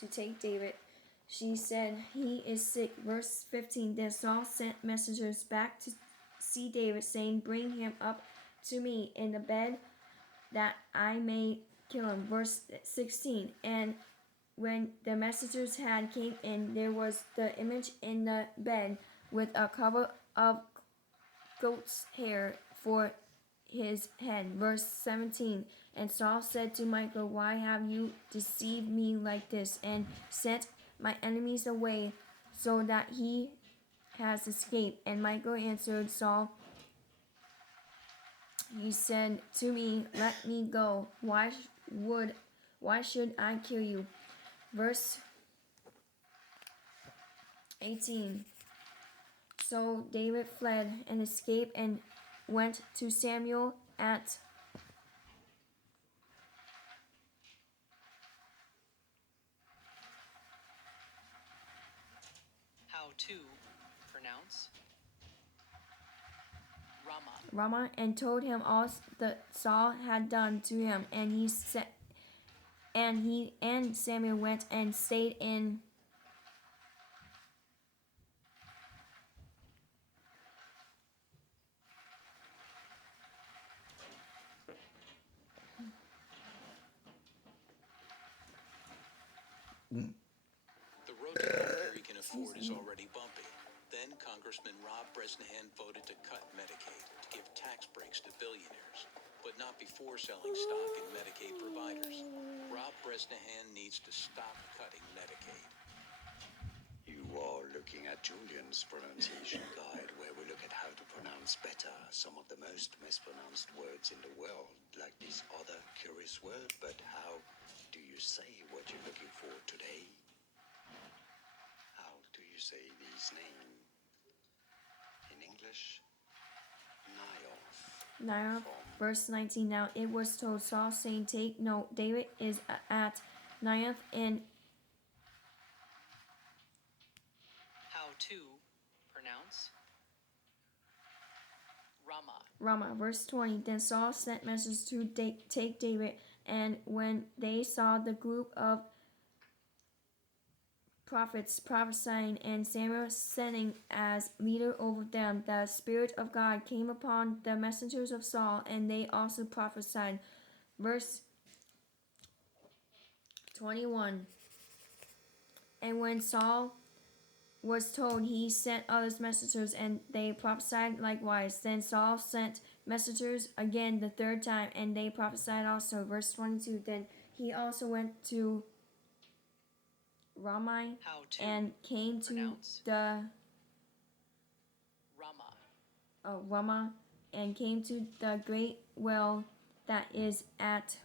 to take David. She said, "He is sick." Verse 15. Then Saul sent messengers back to see David, saying, "Bring him up to me in the bed, that I may kill him." Verse 16. And when the messengers had came in, there was the image in the bed, with a cover of goat's hair for his head. Verse 17. And Saul said to Michal, "Why have you deceived me like this, and sent my enemies away, so that he has escaped?" And Michal answered Saul, he said to me, "Let me go. Why should I kill you?" Verse 18. So David fled and escaped and went to Samuel at How to pronounce Ramah. Ramah, and told him all that Saul had done to him. And he and Samuel went and stayed in The road to healthcare he can afford is already bumpy. Then Congressman Rob Bresnahan voted to cut Medicaid to give tax breaks to billionaires, but not before selling stock in Medicaid providers. Rob Bresnahan needs to stop cutting Medicaid. You are looking at Julian's pronunciation guide, where we look at how to pronounce better some of the most mispronounced words in the world, like this other curious word. But how do you say what you're looking for today? How do you say these names? In English, Naioth. Naioth. Verse 19. Now it was told Saul, saying, "Take note, David is at Naioth in How to pronounce Ramah. Ramah." Verse 20. Then Saul sent messengers to take David, and when they saw the group of prophets prophesying and Samuel sending as leader over them, the Spirit of God came upon the messengers of Saul, and they also prophesied. Verse 21. And when Saul was told, he sent others messengers, and they prophesied likewise. Then Saul sent messengers again the third time, and they prophesied also. Verse 22. Then he also went to Ramah How to and came to pronounce the Ramah. Ramah, and came to the great well that is at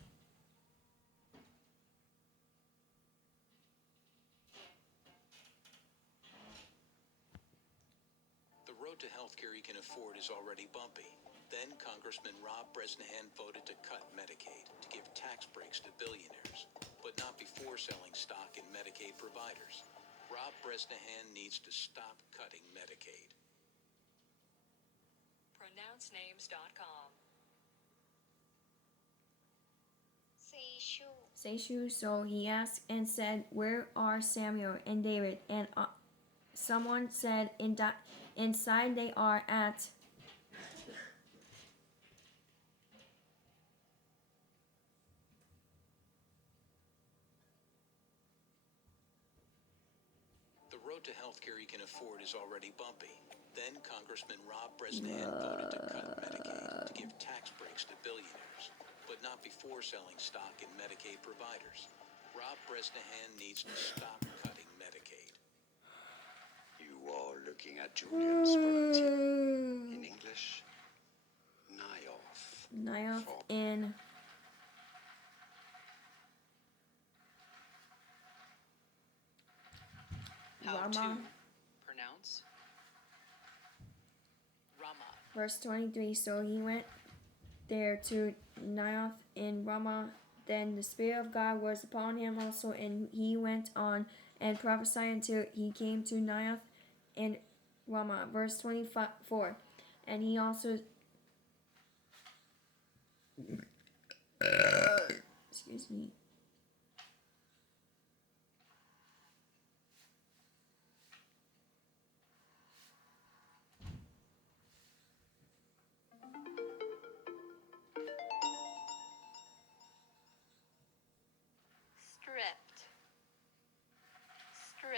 The road to healthcare he can afford is already bumpy. Then Congressman Rob Bresnahan voted to cut Medicaid to give tax breaks to billionaires, but not before selling stock in Medicaid providers. Rob Bresnahan needs to stop cutting Medicaid. PronounceNames.com. Seishu. So he asked and said, "Where are Samuel and David?" And someone said, "Inside they are at The road to healthcare he can afford is already bumpy. Then Congressman Rob Bresnahan voted to cut Medicaid to give tax breaks to billionaires, but not before selling stock in Medicaid providers. Rob Bresnahan needs to stop cutting Medicaid. You are looking at Julian's pronunciation. In English, Naioth. Naioth in How Ramah. to pronounce Ramah. Verse 23. So he went there to Naioth in Ramah. Then the Spirit of God was upon him also, and he went on and prophesied until he came to Naioth in Ramah. Verse 24. And he also excuse me.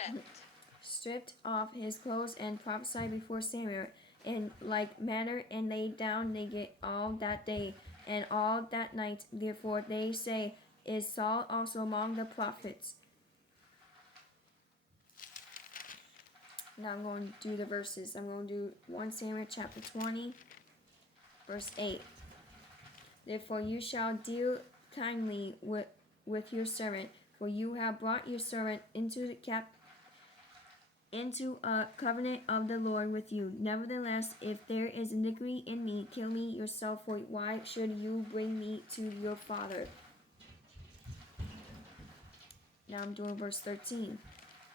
End. stripped off his clothes and prophesied before Samuel in like manner, and lay down naked all that day and all that night. Therefore they say, is Saul also among the prophets? Now I'm going to do the verses. I'm going to do 1 Samuel chapter 20, verse 8. Therefore you shall deal kindly with your servant, for you have brought your servant into a covenant of the Lord with you. Nevertheless, if there is iniquity in me, kill me yourself, for why should you bring me to your father? Now I'm doing verse 13.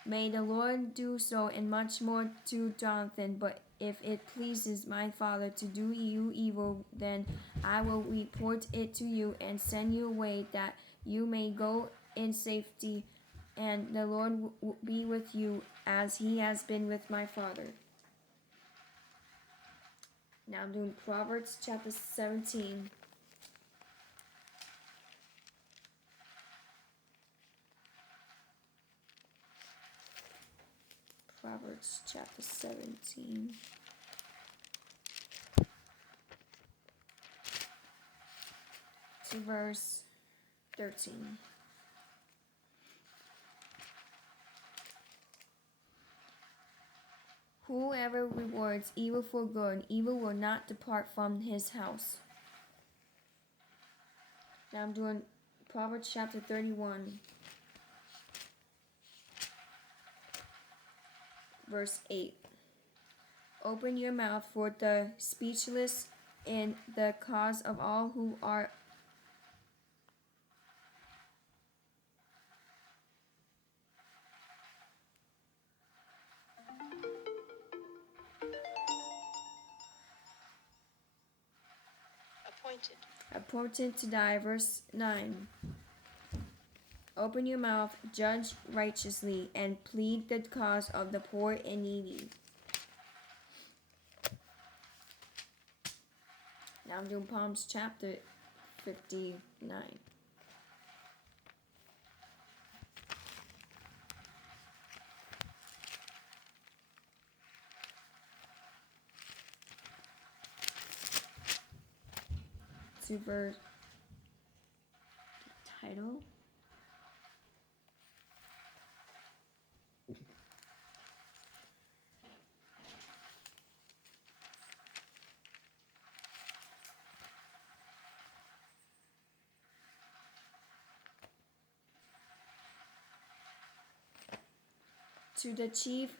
May the Lord do so and much more to Jonathan, but if it pleases my father to do you evil, then I will report it to you and send you away, that you may go in safety, and the Lord will be with you as he has been with my father. Now I'm doing Proverbs chapter 17. Proverbs chapter 17. To verse 13. Whoever rewards evil for good, evil will not depart from his house. Now I'm doing Proverbs chapter 31. Verse 8. Open your mouth for the speechless and the cause of all who are appointed to die. Verse 9. Open your mouth, judge righteously, and plead the cause of the poor and needy. Now I'm doing Psalms chapter 59. To verse title. To the chief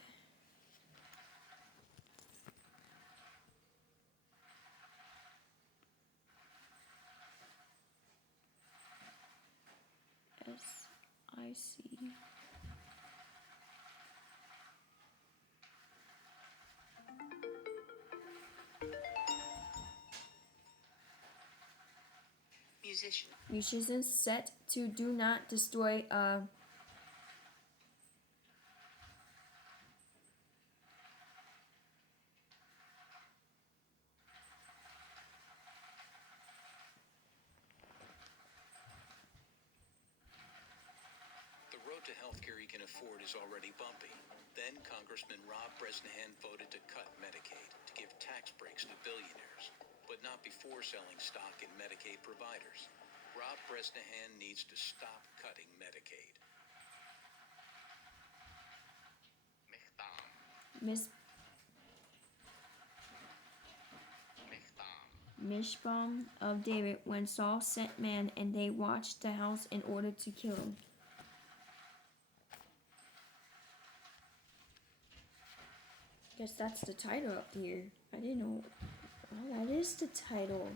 SIC. Musicians set to do not destroy The road to healthcare you can afford is already bumpy. Then Congressman Rob Bresnahan voted to cut Medicaid to give tax breaks to billionaires, but not before selling stock in Medicaid providers. Rob Bresnahan needs to stop cutting Medicaid. Mishpam of David, when Saul sent men and they watched the house in order to kill him. Guess that's the title up here. I didn't know. Oh, that is the title.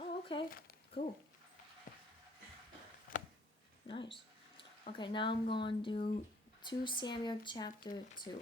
Oh, okay. Cool. Nice. Okay, now I'm going to do 2 Samuel chapter 2.